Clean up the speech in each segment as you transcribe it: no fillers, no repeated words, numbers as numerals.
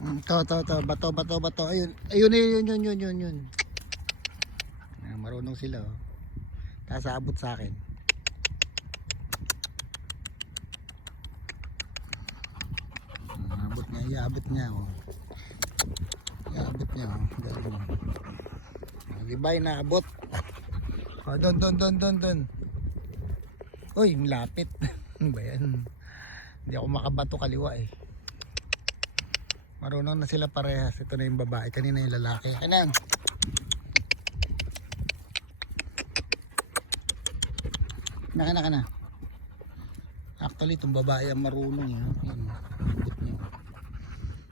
To. Bato. Ayun. Marunong sila, oh. Tapos abot sa akin. Iabot niya, oh. Galing. Diba, inaabot. Oh, doon. Uy, malapit. Ano ba yan? Hindi ako makabato kaliwa, eh. Marunong na sila parehas. Ito na yung babae, kanina yung lalaki. Anang? Naka na. Actually, itong babae ang marunong, eh. Yan, abot niya.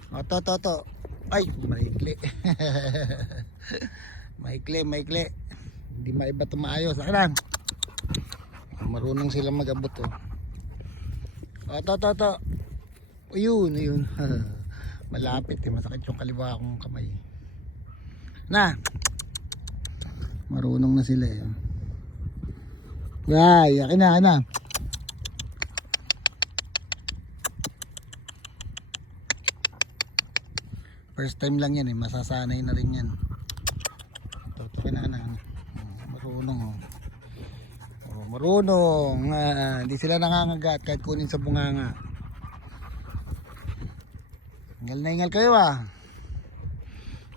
O, to. Ay, maikli. maikli. Hindi maiba ito maayos. Anang? Marunong sila mag-abot, oh. O, to. Ayun. Malapit, eh. Masakit yung kaliwa akong kamay. Na. Marunong na sila, eh. Yay, akin na. First time lang yan, eh. Masasanay na rin yan. Ito na. Marunong, oh. Marunong. Hindi sila nangangagat kahit kunin sa bunganga. Ingal kayo, ah.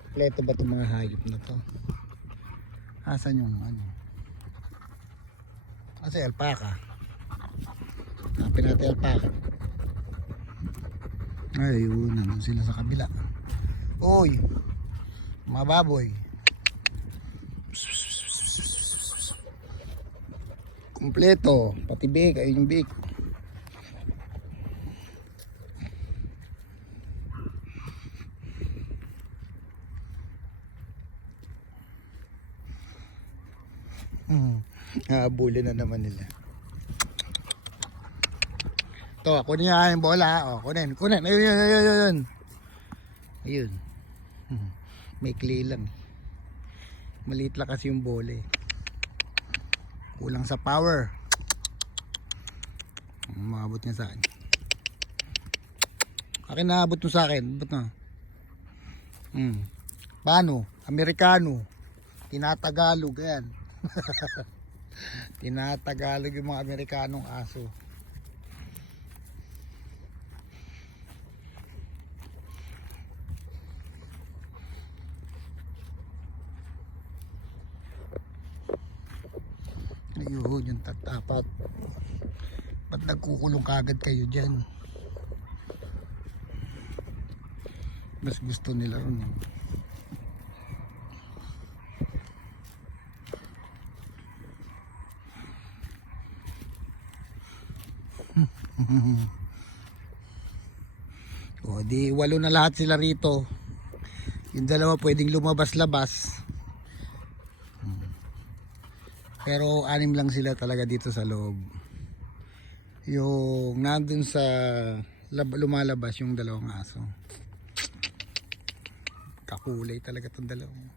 Kompleto ba itong mga hayop na to? Asan yung ano? Kasi alpaka. Hanapin natin alpaka. Ayun, nandun sila sa kabila. Uy, mga baboy. Kompleto, pati big, ayun yung big. Habulin na naman nila. Ito, kunin nga yung bola. O, kunin. Ayun. May clay lang. Maliit lang kasi yung bola, eh. Kulang sa power. Maabot niya sa akin. Akin na abot mo sa akin. Abot na. Paano? Amerikano. Tinatagalog. Ayan. Tinatagalog yung mga Amerikanong aso. Ayun, yung tatapat. Ba't nagkukulong kagad kayo dyan? Mas gusto nila ron, eh. O di 8 na lahat sila rito. Yung dalawa pwedeng lumabas-labas, pero 6 lang sila talaga dito sa loob. Yung nandun sa lumalabas yung dalawang aso. Kakulay talaga itong dalawang.